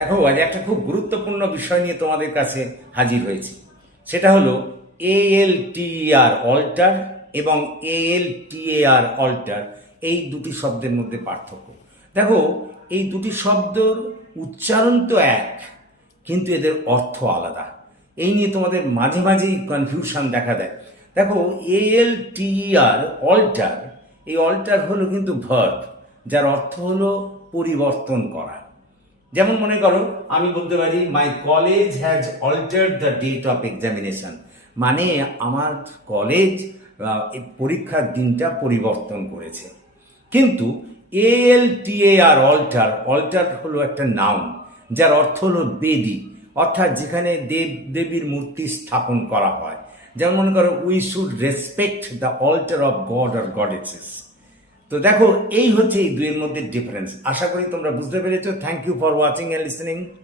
দেখো, আজ একটা খুব গুরুত্বপূর্ণ বিষয় নিয়ে তোমাদের কাছে হাজির হয়েছি। সেটা হলো ALTER অল্টার এবং ALTAR অল্টার, এই দুটি শব্দের মধ্যে পার্থক্য। দেখো, এই দুটি শব্দর উচ্চারণ তো এক, কিন্তু এদের অর্থ আলাদা। এই নিয়ে তোমাদের মাঝে মাঝেই কনফিউশন দেখা দেয়। দেখো, ALTER অল্টার, এই অল্টার হলো কিন্তু ভার্ব, যার অর্থ হলো পরিবর্তন করা। যেমন মনে করো, আমি বলতে পারি my college has altered the date of examination, মানে আমার কলেজ পরীক্ষার দিনটা পরিবর্তন করেছে। কিন্তু ALTAR অল্টার, অল্টার হলো একটা নাউন, যার অর্থ হলো বেদি, অর্থাৎ যেখানে দেব দেবীর মূর্তি স্থাপন করা হয়। যেমন মনে করো, we should respect the altar of god or goddesses. তো দেখো, এই হচ্ছে এই দুইয়ের মধ্যে ডিফারেন্স। আশা করি তোমরা বুঝতে পেরেছো। Thank you for watching and listening.